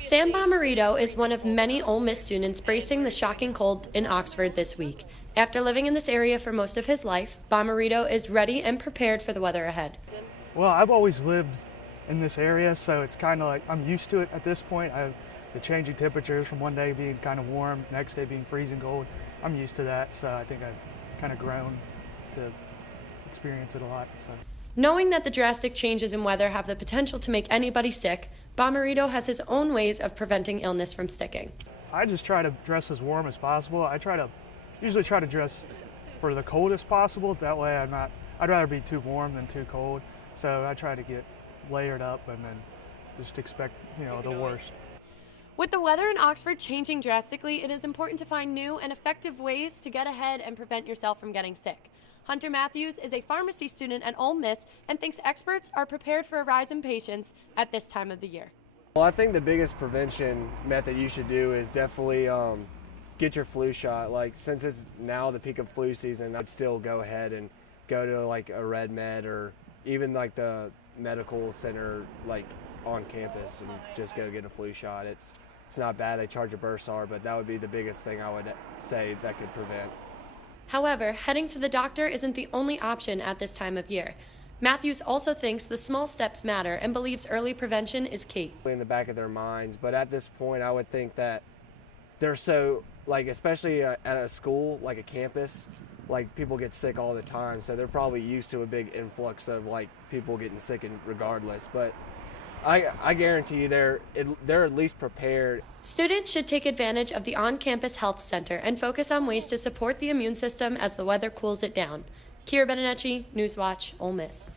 Sam Bomarito is one of many Ole Miss students bracing the shocking cold in Oxford this week. After living in this area for most of his life, Bomarito is ready and prepared for the weather ahead. Well, I've always lived in this area, so it's kind of like I'm used to it at this point. The changing temperatures from one day being kind of warm, next day being freezing cold. I'm used to that, so I think I've kind of grown to experience it a lot. So. Knowing that the drastic changes in weather have the potential to make anybody sick, Bomarito has his own ways of preventing illness from sticking. I just try to dress as warm as possible. Usually try to dress for the coldest possible. That way I'd rather be too warm than too cold. So I try to get layered up and then just expect, the worst. With the weather in Oxford changing drastically, it is important to find new and effective ways to get ahead and prevent yourself from getting sick. Hunter Matthews is a pharmacy student at Ole Miss and thinks experts are prepared for a rise in patients at this time of the year. Well, I think the biggest prevention method you should do is definitely get your flu shot. Like, since it's now the peak of flu season, I'd still go ahead and go to like a Red Med or even like the medical center like on campus and just go get a flu shot. It's not bad. They charge a bursar, but that would be the biggest thing I would say that could prevent. However, heading to the doctor isn't the only option at this time of year. Matthews also thinks the small steps matter and believes early prevention is key. In the back of their minds, but at this point I would think that they're so, like, especially at a school, like a campus, like people get sick all the time, so they're probably used to a big influx of like people getting sick regardless, but I guarantee you they're at least prepared. Students should take advantage of the on-campus health center and focus on ways to support the immune system as the weather cools it down. Kira Bettineschi, NewsWatch, Ole Miss.